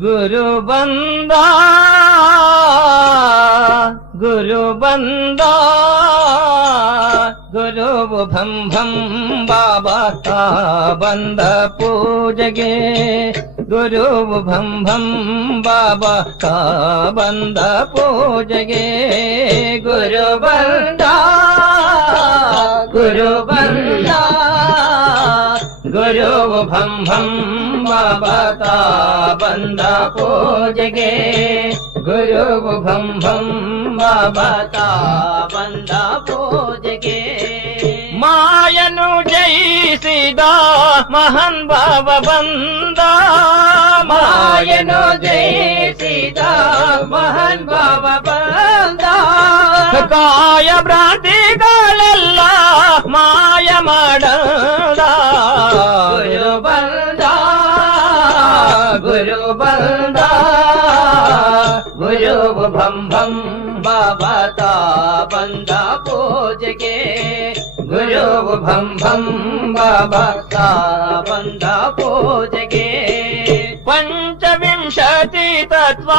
ಗುರು ಬಂದ ಗುರು ಬಂದ ಗುರುವು ಭಂ ಭಂ ಬಾಬಾ ಬಂದ ಪೂಜೆಗೆ ಗುರುವು ಭಂ ಭಂ ಬಾಬಾ ಬಂದ ಪೂಜೆಗೆ ಗುರು ಬಂದ ಗುರು ಬಂದ ಗುರುವು ಭಂ ಭಂ ಬಾಬಾ ಬಂದ ಪೂಜೆಗೆ ಗುರುವು ಭಂ ಭಂ ಬಾಬಾ ಬಂದ ಪೂಜೆಗೆ ಮಾಯನು ಜಯಿಸಿದ ಮಹಾನ್ ಬಾಬಾ ಬಂದ ಮಾಯನು ಜಯಿಸಿದ ಮಹಾನ್ ಬಾಬಾ ಬಂದ ಕಾಯ ಭ್ರಾಂತಿಗಳೆಲ್ಲ ಮಾಯ ಮಾಡದ ಗುರು ಬಂದ ಗುರು ಬಂದ ಗುರು ಭಂ ಭಂ ಬಾಬಾ ಬಂದ ಪೂಜೆಗೆ ಗುರು ಭಂ ಭಂ ಬಾಬಾ ಬಂದ ಪೂಜೆಗೆ ಪಂಚವಿಂಶತಿ ತತ್ವ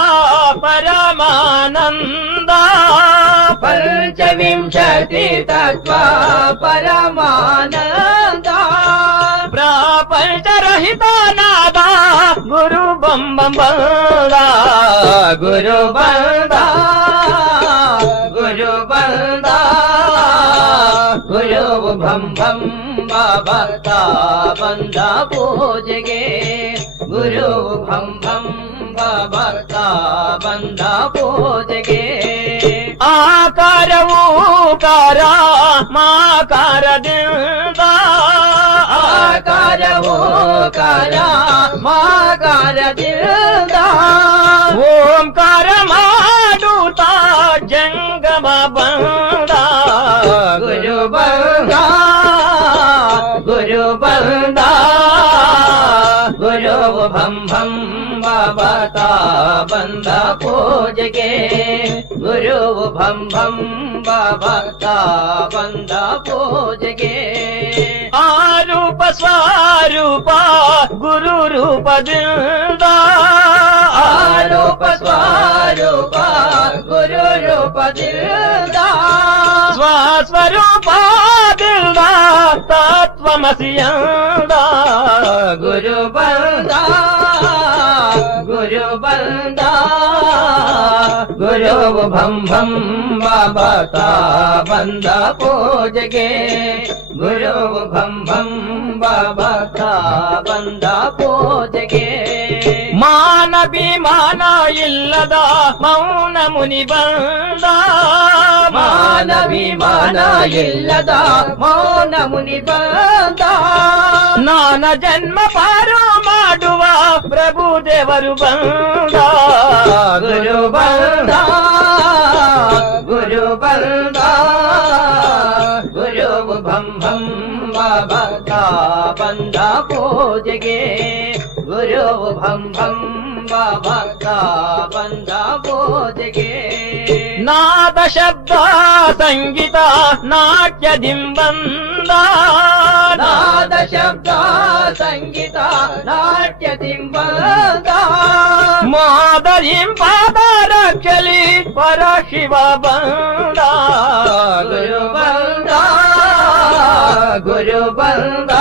ಪರಮಾನಂದ ಪಂಚವಿಂಶತಿ ತತ್ವ ಪರಮಾನಂದ ಪ್ರಪಂಚರಹಿತನಾದ ಗುರು ಬಂ ಬಂ ಬಂದ ಗುರು ಬಂದ ಗುರು ಬಂದ ಗುರು ಭಂ ಭಂ ಬಾಬಾ ಬಂದ ಪೂಜೆಗೆ ಗುರು ಭಂ ಭಂ ಬಾಬಾ ಬಂದ ಪೂಜೆಗೆ ಆಕಾರವು ಕಾರ ಮಾಕಾರದಿಂದ ಆಕಾರವು ಕಾರ ಮಾಕಾರದಿಂದ ಓಂಕಾರ ಮಾಡುತ್ತ ಜಂಗಮ ಬಂದ ಗುರು ಬಂದ ಗುರು ಬಂದ ಗುರು ಭಂ ಭಂ ಬಾಬಾ ಬಂದ ಪೂಜೆಗೆ ಗುರು ಭಂ ಭಂ ಬಾಬಾ ಬಂದ ಪೂಜೆಗೆ ಆರೂಪ ಸ್ವರೂಪ ಗುರು ರೂಪದಿಂದ ಆರೂಪ ಸ್ವರೂಪ ಗುರು ರೂಪದಿಂದ ಸ್ವಸ್ವರೂಪದಿಂದ ತತ್ವಮಸಿಯಿಂದ ಗುರು ಬಂದ ಗುರು ಬಂದ ಗುರು ಭಂ ಭಂ ಬಾಬಾ ಬಂದ ಪೂಜೆಗೆ ಗುರು ಭಂ ಭಂ ಬಾಬಾ ಬಂದ ಪೂಜೆಗೆ ಮಾನಭಿಮಾನ ಇಲ್ಲದ ಮೌನ ಮುನಿ ಬಂದ ಮಾನಭಿಮಾನ ಇಲ್ಲದ ಮೌನ ಮುನಿ ಬಂದ ನಾನ ಜನ್ಮ ಪಾರು ಮಾಡುವ ಪ್ರಭು ದೇವರು ಬಂದ ಗುರು ಬಂದ ಗುರು ಬಂದ ಗುರು ಭಂ ಭಂ ಬಾಬಾ ಬಂದ ಪೂಜೆಗೆ ಗುರು ಭಂ ಭಂ ಬಾಬಾ ಬಂದ ಪೂಜೆಗೆ ನಾದ ಶಬ್ದ ಸಂಗೀತ ನಾಟ್ಯದಿಂಬಂದ ನಾದ ಶಬ್ದ ಸಂಗೀತ ನಾಟ್ಯದಿಂಬಂದ ಮಾದರಿಂಪಾದ ರಕ್ಷಲಿ ಪರ ಶಿವ ಬಂದ ಗುರು ಬಂದ ಗುರು ಬಂದ